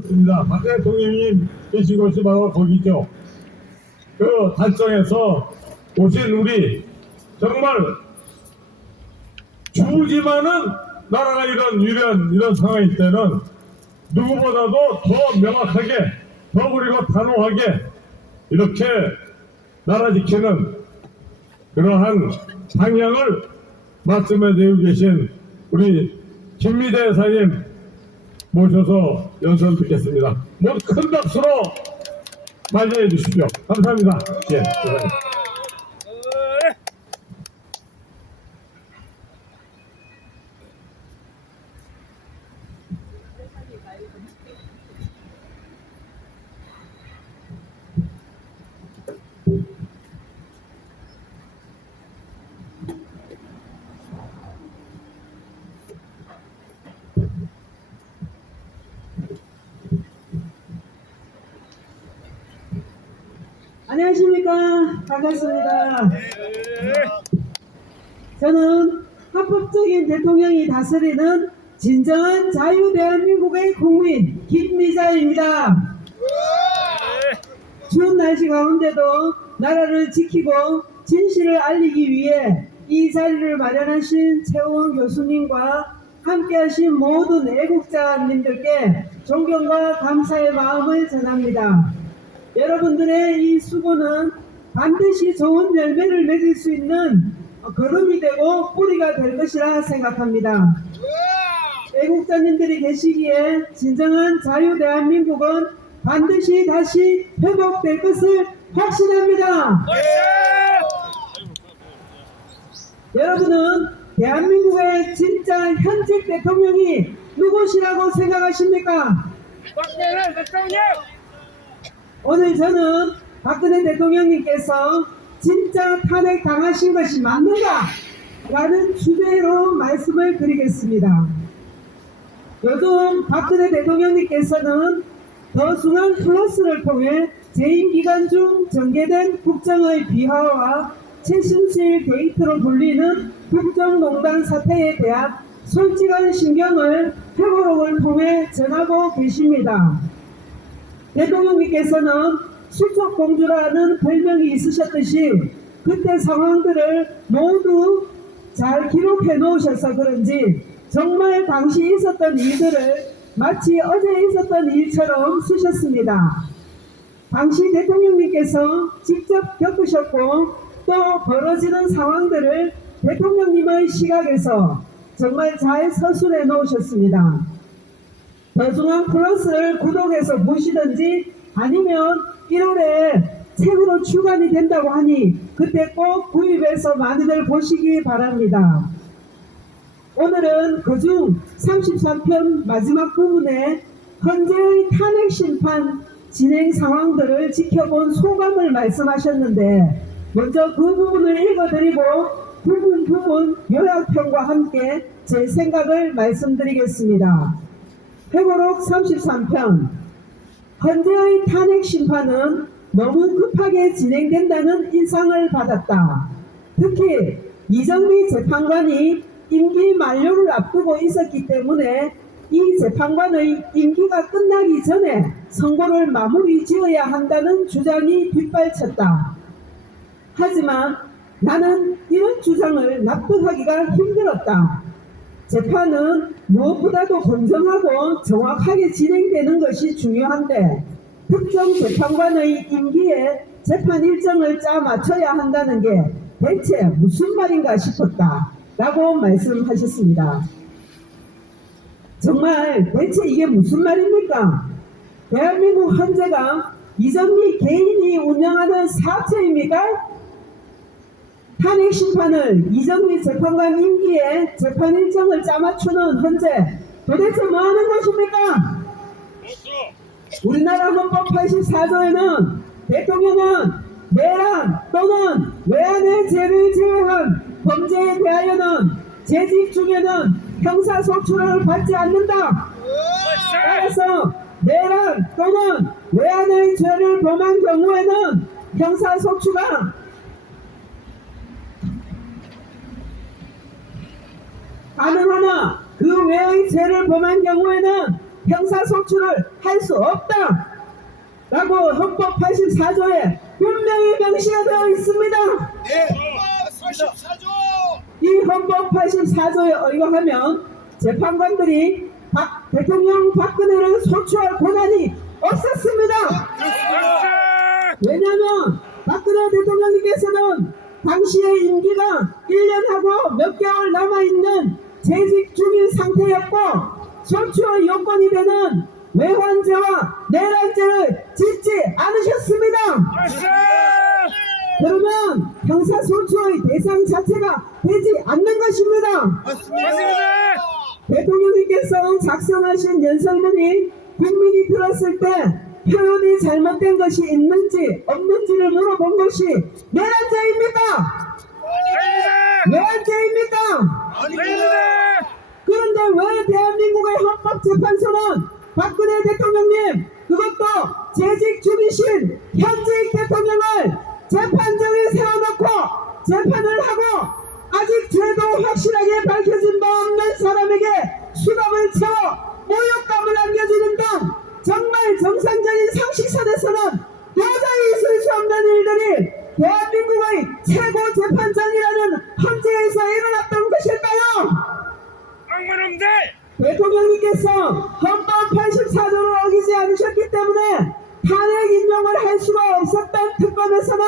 그렇습니다. 박 대통령님 계신 곳이 바로 거기죠. 그 달성에서 오신 우리 정말 주지만은 나라가 이런 상황일 때는 누구보다도 더 명확하게 더 그리고 단호하게 이렇게 나라 지키는 그러한 방향을 말씀해 주고 계신 우리 김미대 여사님 모셔서 연설 듣겠습니다. 모두 큰 박수로 맞이해 주십시오. 감사합니다. 예. 안녕하십니까. 반갑습니다. 저는 합법적인 대통령이 다스리는 진정한 자유 대한민국의 국민 김미자입니다. 추운 날씨 가운데도 나라를 지키고 진실을 알리기 위해 이 자리를 마련하신 최우원 교수님과 함께하신 모든 애국자님들께 존경과 감사의 마음을 전합니다. 여러분들의 이 수고는 반드시 좋은 열매를 맺을 수 있는 걸음이 되고 뿌리가 될 것이라 생각합니다. 애국자님들이 계시기에 진정한 자유 대한민국은 반드시 다시 회복될 것을 확신합니다. 여러분은 대한민국의 진짜 현직 대통령이 누구시라고 생각하십니까? 박근혜 대통령! 오늘 저는 박근혜 대통령님께서 진짜 탄핵 당하신 것이 맞는가? 라는 주제로 말씀을 드리겠습니다. 요즘 박근혜 대통령님께서는 더 중앙 플러스를 통해 재임 기간 중 전개된 국정의 비화와 최순실 게이트로 불리는 국정농단 사태에 대한 솔직한 신경을 회고록을 통해 전하고 계십니다. 대통령님께서는 수첩공주라는 별명이 있으셨듯이 그때 상황들을 모두 잘 기록해 놓으셔서 그런지 정말 당시 있었던 일들을 마치 어제 있었던 일처럼 쓰셨습니다. 당시 대통령님께서 직접 겪으셨고 또 벌어지는 상황들을 대통령님의 시각에서 정말 잘 서술해 놓으셨습니다. 더중앙 플러스를 구독해서 보시든지 아니면 1월에 책으로 출간이 된다고 하니 그때 꼭 구입해서 많이들 보시기 바랍니다. 오늘은 그중 33편 마지막 부분에 헌재의 탄핵 심판 진행 상황들을 지켜본 소감을 말씀하셨는데 먼저 그 부분을 읽어드리고 부분 요약편과 함께 제 생각을 말씀드리겠습니다. 회고록 33편 헌재의 탄핵 심판은 너무 급하게 진행된다는 인상을 받았다. 특히 이정미 재판관이 임기 만료를 앞두고 있었기 때문에 이 재판관의 임기가 끝나기 전에 선고를 마무리 지어야 한다는 주장이 빗발쳤다. 하지만 나는 이런 주장을 납득하기가 힘들었다. 재판은 무엇보다도 공정하고 정확하게 진행되는 것이 중요한데 특정 재판관의 임기에 재판 일정을 짜 맞춰야 한다는 게 대체 무슨 말인가 싶었다 라고 말씀하셨습니다. 정말 대체 이게 무슨 말입니까? 대한민국 헌재가 이정미 개인이 운영하는 사업체입니까? 탄핵 심판을 이정미 재판관 임기에 재판 일정을 짜맞추는 헌재 도대체 뭐 하는 것입니까? 우리나라 헌법 84조에는 대통령은 내란 또는 외환의 죄를 제외한 범죄에 대하여는 재직 중에는 형사소추를 받지 않는다. 따라서 내란 또는 외환의 죄를 범한 경우에는 형사소추가 가능하나 그 외의 죄를 범한 경우에는 형사소추를 할 수 없다 라고 헌법 84조에 분명히 명시가 되어 있습니다. 네, 44조. 이 헌법 84조에 의거하면 재판관들이 대통령 박근혜를 소추할 권한이 없었습니다. 왜냐하면 박근혜 대통령님께서는 당시의 임기가 1년하고 몇 개월 남아있는 재직 중인 상태였고 소추의 요건이 되는 외환죄와 내란죄를 짓지 않으셨습니다. 그러면 형사소추의 대상 자체가 되지 않는 것입니다. 대통령님께서 작성하신 연설문이 국민이 들었을 때 표현이 잘못된 것이 있는지 없는지를 물어본 것이 내란죄입니까? 외환죄입니까? 그런데 왜 대한민국의 헌법재판소는 박근혜 대통령님 그것도 재직 중이신 현직 대통령을 재판정에 세워놓고 재판을 하고 아직 죄도 확실하게 밝혀진 바 없는 사람에게 수감을 채워 모욕감을 안겨주는 등 정말 정상적인 상식선에서는 도저히 있을 수 없는 일들이 대한민국의 최고 재판장이라는 헌재에서 일어났던 것일까요? 대통령님께서 헌법 84조를 어기지 않으셨기 때문에 탄핵 인용을 할 수가 없었던 특검에서는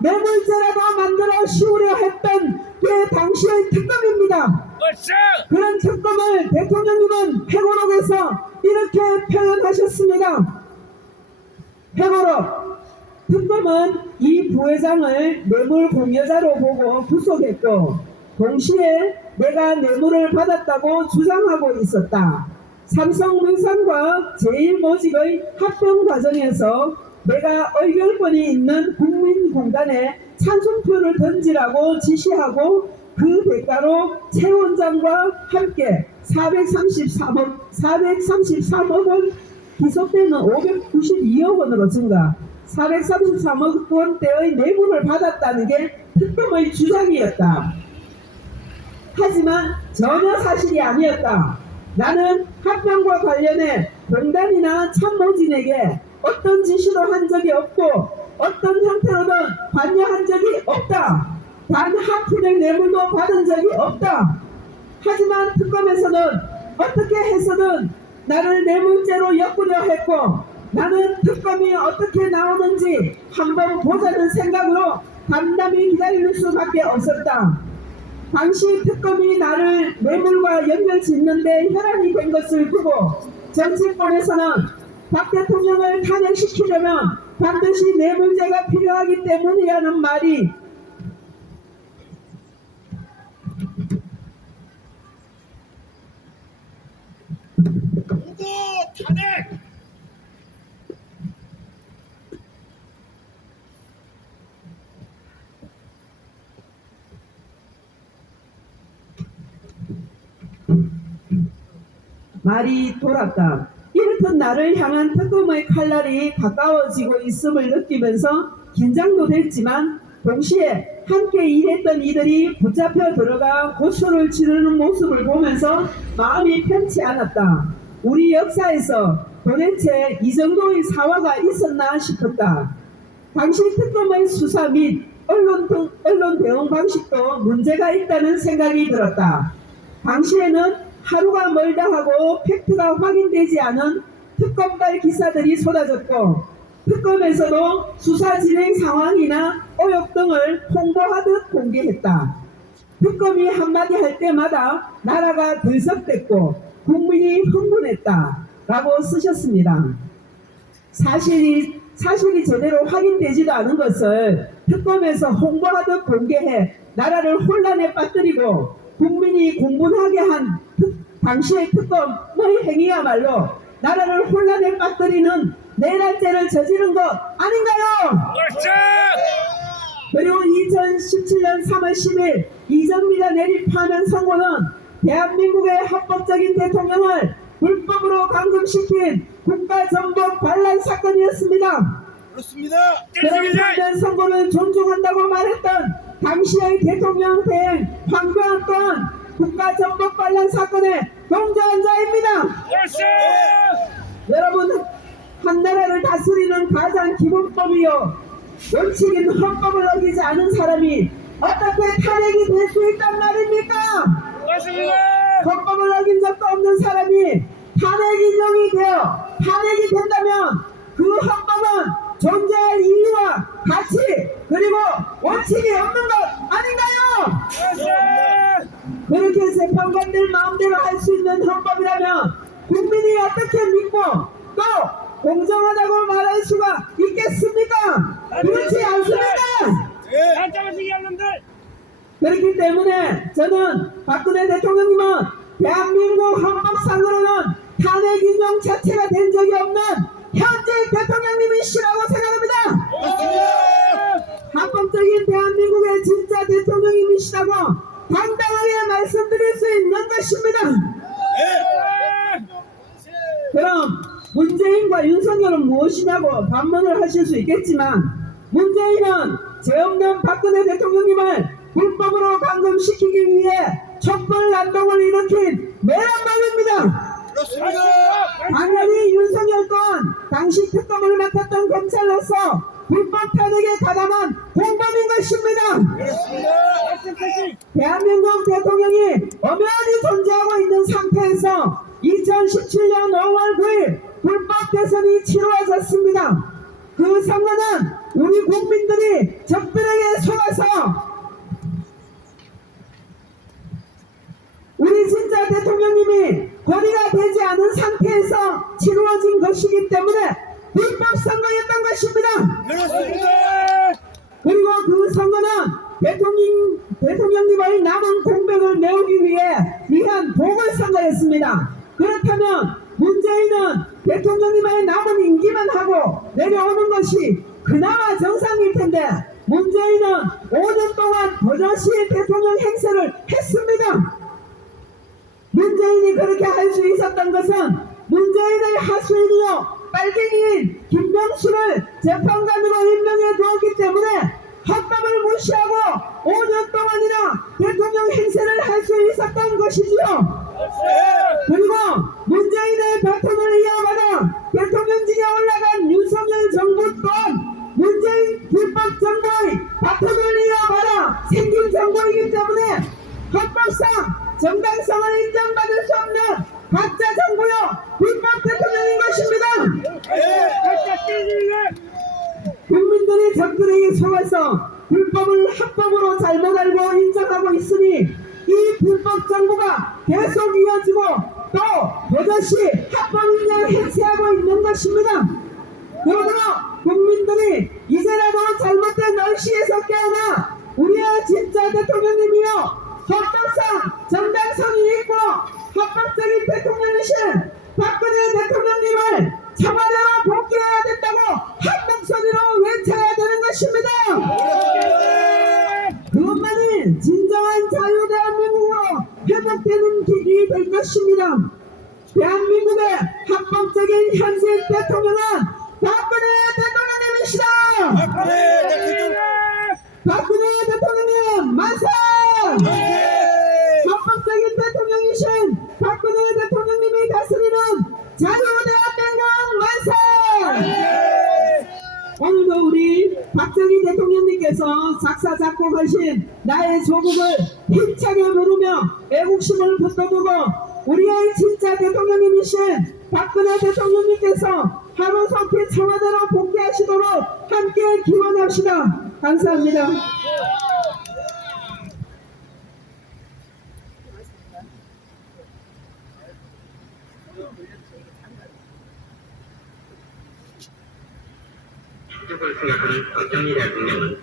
뇌물죄라도 만들어 씌우려 했던 게 당시의 특검입니다. 그런 특검을 대통령님은 회고록에서 이렇게 표현하셨습니다. 회고록 특검은 이 부회장을 뇌물 공여자로 보고 구속했고 동시에 내가 뇌물을 받았다고 주장하고 있었다. 삼성물산과 제일모직의 합병 과정에서 내가 의결권이 있는 국민공단에 찬송표를 던지라고 지시하고 그 대가로 최 원장과 함께 433억 기소때는 592억 원으로 증가 433억 원대의 뇌물을 받았다는 게 특검의 주장이었다. 하지만 전혀 사실이 아니었다. 나는 합병과 관련해 공단이나 참모진에게 어떤 지시도 한 적이 없고 어떤 형태로든 관여한 적이 없다. 단 한 푼의 뇌물도 받은 적이 없다. 하지만 특검에서는 어떻게 해서든 나를 뇌물죄로 엮으려 했고 나는 특검이 어떻게 나오는지 한번 보자는 생각으로 담담히 기다릴 수밖에 없었다. 당시 특검이 나를 뇌물과 연결짓는데 혈안이 된 것을 두고 정치권에서는 박 대통령을 탄핵시키려면 반드시 뇌물죄가 필요하기 때문이라는 말이 보고 탄핵. 말이 돌았다. 이렇듯 나를 향한 특검의 칼날이 가까워지고 있음을 느끼면서 긴장도 됐지만 동시에 함께 일했던 이들이 붙잡혀 들어가 고초를 치르는 모습을 보면서 마음이 편치 않았다. 우리 역사에서 도대체 이 정도의 사화가 있었나 싶었다. 당시 특검의 수사 및 언론 대응 방식도 문제가 있다는 생각이 들었다. 당시에는 하루가 멀다 하고 팩트가 확인되지 않은 특검발 기사들이 쏟아졌고 특검에서도 수사 진행 상황이나 의혹 등을 홍보하듯 공개했다. 특검이 한마디 할 때마다 나라가 들썩댔고 국민이 흥분했다 라고 쓰셨습니다. 사실이 제대로 확인되지도 않은 것을 특검에서 홍보하듯 공개해 나라를 혼란에 빠뜨리고 국민이 공분하게 한 당시의 특검의 행위야말로 나라를 혼란에 빠뜨리는 내란죄를 저지른 것 아닌가요? 그리고 2017년 3월 10일 이정미가 내린 파면 선고는 대한민국의 합법적인 대통령을 불법으로 감금시킨 국가전복 반란 사건이었습니다. 그렇습니다. 그런 파면 선고를 존중한다고 말했던 당시의 대통령 대행 황교안 또한 국가정보 관련 사건의 동조한 자입니다. 옳지! 여러분, 한 나라를 다스리는 가장 기본법이요 원칙인 헌법을 어기지 않은 사람이 어떻게 탄핵이 될 수 있단 말입니까? 맞습니다! 헌법을 어긴 적도 없는 사람이 탄핵 인용이 되어 탄핵이 된다면 그 헌법은 존재할 이유와 가치 그리고 원칙이 없는 것 아닌가요? 옳지! 그렇게 재판관들 마음대로 할 수 있는 헌법이라면 국민이 어떻게 믿고 또 공정하다고 말할 수가 있겠습니까? 그렇지 않습니까? 안 잡아지게 하는데! 그렇기 때문에 저는 박근혜 대통령님은 대한민국 헌법상으로는 탄핵 인용 자체가 된 적이 없는 현직 대통령님이시라고 생각합니다. 합법적인 대한민국의 진짜 대통령님이시라고 당당하게 말씀드릴 수 있는 것입니다. 그럼 문재인과 윤석열은 무엇이냐고 반문을 하실 수 있겠지만 문재인은 죄 없는 박근혜 대통령님을 불법으로 감금시키기 위해 촛불 난동을 일으킨 매란범입니다. 그렇습니다. 당연히 윤석열 또한 당시 특검을 맡았던 검찰로서 불법 탄핵에 가담한 공범인 것입니다. 그렇습니다. 대한민국 대통령이 엄연히 존재하고 있는 상태에서 2017년 5월 9일 불법 대선이 치루어졌습니다. 그 선거는 우리 국민들이 적들에게 속아서 우리 진짜 대통령님이 거리가 되지 않은 상태에서 치루어진 것이기 때문에 불법 선거였던 것입니다. 그렇습니다. 그리고 그 선거는 대통령님의 남은 공백을 메우기 위한 보궐선거였습니다. 그렇다면 문재인은 대통령님의 남은 임기만 하고 내려오는 것이 그나마 정상일 텐데 문재인은 5년 동안 버젓이 대통령 행세를 했습니다. 문재인이 그렇게 할 수 있었던 것은 문재인의 하수인이요 빨갱이인 김명수를 재판관으로 임명해 두었기 때문에 헌법을 무시하고 5년 동안이나 대통령 행세를 할 수 있었던 것이지요. 그리고 문재인의 바톤을 이어받아 대통령직에 올라간 윤석열 정부 또한 문재인 불법 정부의 바톤을 이어받아 생긴 정부이기 때문에 헌법상 정당성을 인정받을 수 없는 가짜 정부요 불법 대통령인 것입니다. 국민들이 적들에게 속아서 불법을 합법으로 잘못 알고 인정하고 있으니 이 불법 정부가 계속 이어지고 또 버젓이 합법인을 행세하고 있는 것입니다. 그러므로 국민들이 이제라도 잘못된 얼씨에서 깨어나 우리의 진짜 대통령님이요 헌법상 정당성이 있고 합법적인 대통령이신 박근혜 대통령님을 청와대로 복귀해야 된다고 한 목소리로 외쳐야 되는 것입니다. 그것만이 진정한 자유 대한민국으로 회복되는 길이 될 것입니다. 대한민국의 합법적인 현직 대통령은 박근혜 대통령님이시다. 박근혜 대통령님 만세! 합법적인 대통령이신 박근혜 대통령님이 다스리는 자유 대한민국 만세! 오늘도 우리 박정희 대통령님께서 작사 작곡하신 나의 조국을 힘차게 부르며 애국심을 붙들고 우리의 진짜 대통령님이신 박근혜 대통령님께서 하루속히 청와대로 복귀하시도록 함께 기원합시다. 감사합니다. 조국을 생각하는 박정희 대통령은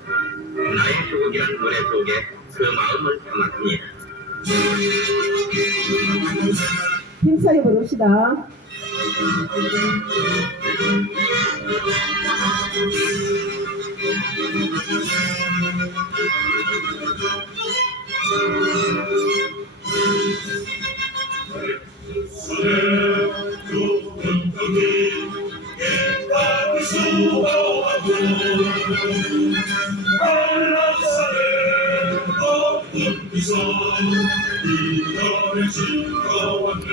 나의 조국이란 노래 속에 그 마음을 담았습니다. 힘차게 부릅시다. 이 이별의 싱거웠네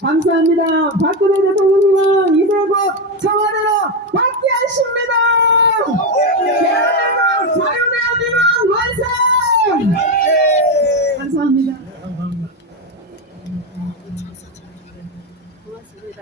감사합니다. 박근혜 대통령님은 이제 곧 청와대로 복귀하십니다. 대한민국 자유대한민국 완성! 감사합니다. 고맙습니다.